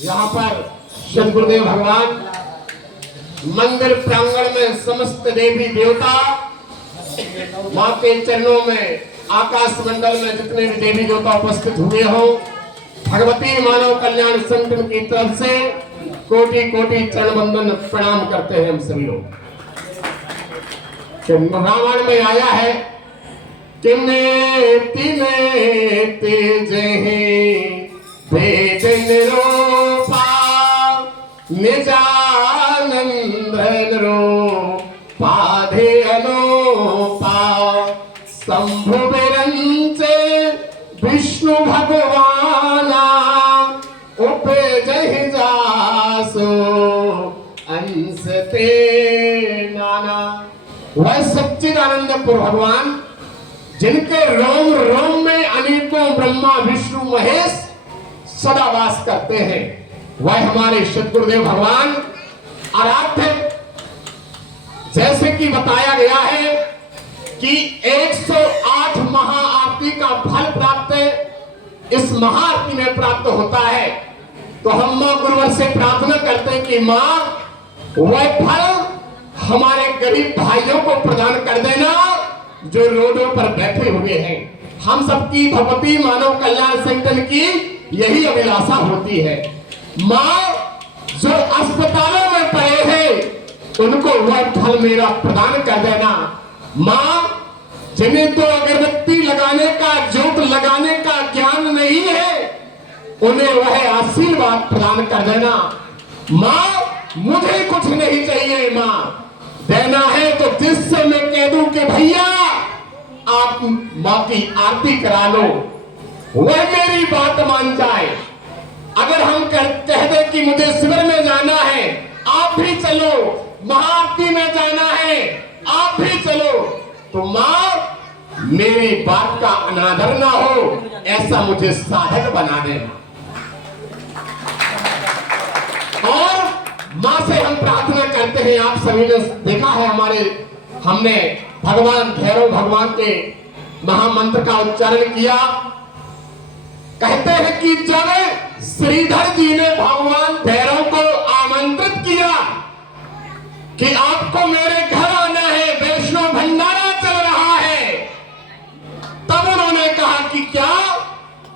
यहाँ पर श्री गुरुदेव भगवान मंदिर प्रांगण में समस्त देवी देवता मां के चरणों में, आकाश मंडल में जितने भी देवी देवता उपस्थित हुए हो, भगवती मानव कल्याण संगठन की तरफ से कोटि कोटि चरण वंदन प्रणाम करते हैं हम सभी लोग। रामायण में आया है कि नेति नेति जहि भेद निरूपा निजानंद रूपाधि अनुपा शंभु विरंचे विष्णु भगवाना उपजहि जासो अंश ते नाना। वह सच्चिदानंद भगवान जिनके रोम रोम में अनेकों ब्रह्मा विष्णु महेश सदा वास करते हैं, वह हमारे सद्गुरुदेव भगवान आराध्य। जैसे कि बताया गया है कि 108 महाआरती का फल प्राप्त इस महाआरती में प्राप्त होता है। तो हम मां गुरुवर से प्रार्थना करते हैं कि मां वह फल हमारे गरीब भाइयों को प्रदान कर देना जो रोडों पर बैठे हुए हैं। हम सबकी भगवती मानव कल्याण संगठन की यही अभिलाषा होती है। मां जो अस्पतालों में पड़े हैं उनको वह फल मेरा प्रदान कर देना। मां जिन्हें तो अगरबत्ती लगाने का, ज्योत लगाने का ज्ञान नहीं है, उन्हें वह आशीर्वाद प्रदान कर देना। मां मुझे कुछ नहीं चाहिए, मां देना है तो जिससे मैं कह दूं कि भैया आप मां की आरती करा लो, वह मेरी बात मान जाए। अगर हम कह दे कि मुझे शिविर में जाना है, आप भी चलो, महाआरती में जाना है, आप भी चलो, तो मां मेरी बात का अनादर ना हो, ऐसा मुझे साधक बना देना। और मां से हम प्रार्थना करते हैं। आप सभी ने देखा है, हमने भगवान भैरव भगवान के महामंत्र का उच्चारण किया। कहते हैं कि जब श्रीधर जी ने भगवान भैरव को आमंत्रित किया कि आपको मेरे घर आना है, वैष्णव भंडारा चल रहा है, तब उन्होंने कहा कि क्या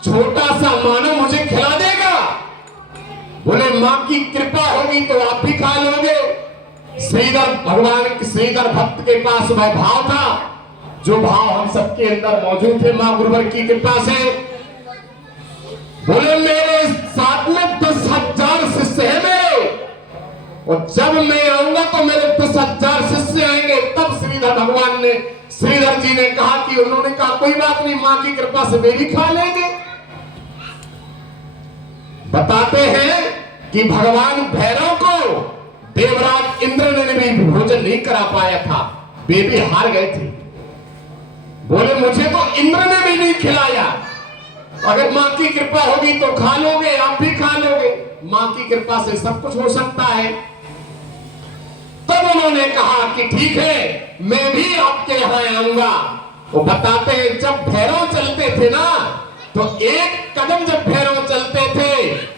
छोटा सा मानव मुझे खिला देगा? बोले मां की कृपा होगी तो आप भी खा लोगे। श्रीधर भगवान, श्रीधर भक्त के पास वह भाव था जो भाव हम सबके अंदर मौजूद थे मां गुरुवर की कृपा से। बोले मेरे साथ में 10,000 शिष्य है मेरे, और जब मैं आऊंगा तो मेरे 10,000 शिष्य आएंगे। तब श्रीधर भगवान ने, श्रीधर जी ने कहा कि उन्होंने कहा कोई बात नहीं, मां की कृपा से वे भी खा लेंगे। बताते हैं कि भगवान भैरव को देवराज इंद्र ने भी भोजन नहीं करा पाया था, वे भी हार गए थे। बोले मुझे तो इंद्र ने भी नहीं खिलाया, अगर मां की कृपा होगी तो खा लोगे, आप भी खा लोगे, मां की कृपा से सब कुछ हो सकता है। तब उन्होंने कहा कि ठीक है, मैं भी आपके यहां आऊंगा। वो बताते हैं जब भैरव चलते थे ना, तो एक कदम जब भैरव चलते थे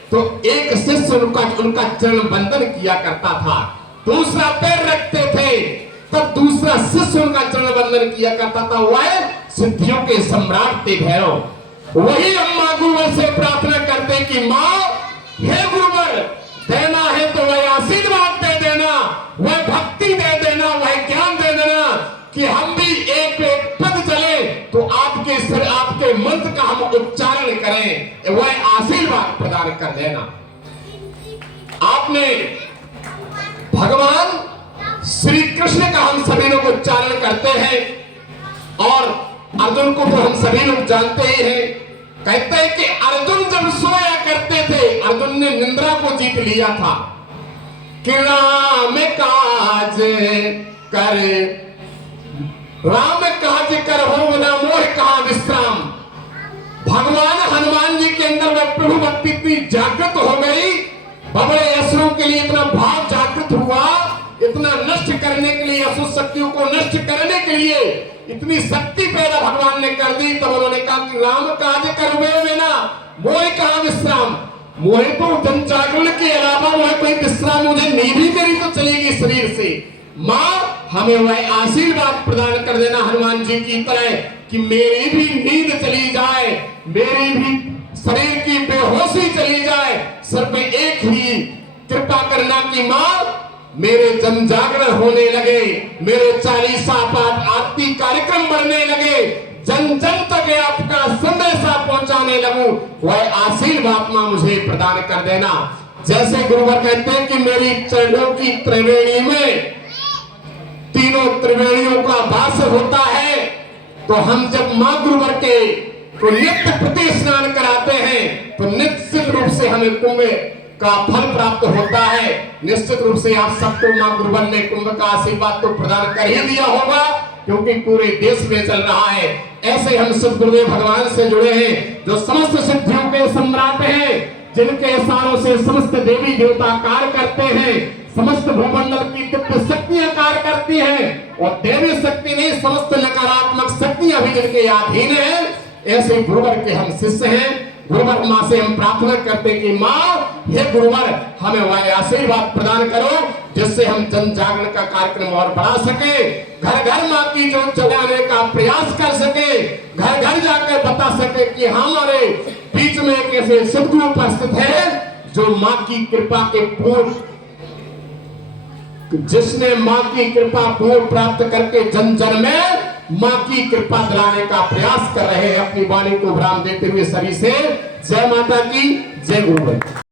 तो एक शिष्य उनका चरण बंदन किया करता था, दूसरा पैर रखते थे तब दूसरा शिष्य उनका चरण बंदन किया करता था। वह सिद्धियों के सम्राट थे भैरव। वही हम मां गुरुवर से प्रार्थना करते कि मां हे गुरुवर, देना है तो वह आशीर्वाद दे देना, वह भक्ति दे देना, वह ज्ञान दे देना कि हम भी एक एक पद चले तो आपके मंत्र का हम उच्चारण करें, वह आशीर्वाद प्रदान कर देना। आपने भगवान श्री कृष्ण का हम सभी लोग उच्चारण करते हैं, और अर्जुन को तो हम सभी लोग जानते ही हैं। कहते हैं कि अर्जुन जब सोया करते थे, अर्जुन ने निंद्रा को जीत लिया था कि राम काज कर, राम काज कर हो ना मोह कहां विश्राम। भगवान हनुमान जी के अंदर वह प्रभु भक्ति इतनी जागृत हो गई, बबड़े असुरों के लिए इतना भाव जागृत हुआ, इतना नष्ट करने के लिए, असुर शक्तियों को नष्ट करने के लिए इतनी शक्ति पैदा भगवान ने कर दी। तब उन्होंने कहा कि राम काज करवे में ना मोह कहां विश्राम। मुझे तो जन जागरण के अलावा वह कोई विश्राम, मुझे नींद ही मेरी तो चलेगी शरीर से। माँ हमें वह आशीर्वाद प्रदान कर देना हनुमान जी की तरह कि मेरी भी नींद चली जाए, मेरी भी शरीर की बेहोशी चली जाए, सिर्फ एक ही कृपा करना कि माँ मेरे जन जागरण होने लगे, मेरे 40 पाठ आरती कार्यक्रम बढ़ने लगे, जन जन तक आपका संदेशा पहुंचाने लगूं, वह आशीर्वाद मां मुझे प्रदान कर देना। जैसे गुरुवर कहते हैं कि मेरी चरणों की त्रिवेणी में तीनों त्रिवेणियों का वास होता है, तो हम जब मां गुरुवर के को नित्य प्रति स्नान कराते हैं तो निश्चित रूप से हमें कुंभ का फल प्राप्त होता है। निश्चित रूप से आप सबको मां गुरुवर ने कुंभ का आशीर्वाद तो प्रदान कर ही दिया होगा, क्योंकि पूरे देश में चल रहा है। ऐसे हम सब गुरुदेव भगवान से जुड़े हैं जो समस्त सिद्धियों के सम्राट हैं, जिनके इशारों से समस्त देवी देवता कार्य करते हैं, समस्त भूमंडल की दिव्य शक्तियां कार्य करती हैं, और देवी शक्ति नहीं समस्त नकारात्मक शक्तियां भी जिनके अधीन है। ऐसे गुरुवर के हम शिष्य हैं। गुरुवर माँ से हम प्रार्थना करते कि माँ हे गुरुवर हमें वह आशीर्वाद प्रदान करो जिससे हम जन जागरण का कार्यक्रम और बढ़ा सके, घर घर माँ की जोत जगाने का प्रयास कर सके, घर घर जाकर बता सके कि हमारे बीच में एक ऐसे सदगुरु उपस्थित है जो माँ की कृपा के पूर्ण, जिसने माँ की कृपा पूर्ण प्राप्त करके जन जन में माँ की कृपा दिलाने का प्रयास कर रहे हैं। अपनी वाणी को विराम देते हुए सभी से जय माता की जय गुरुवर।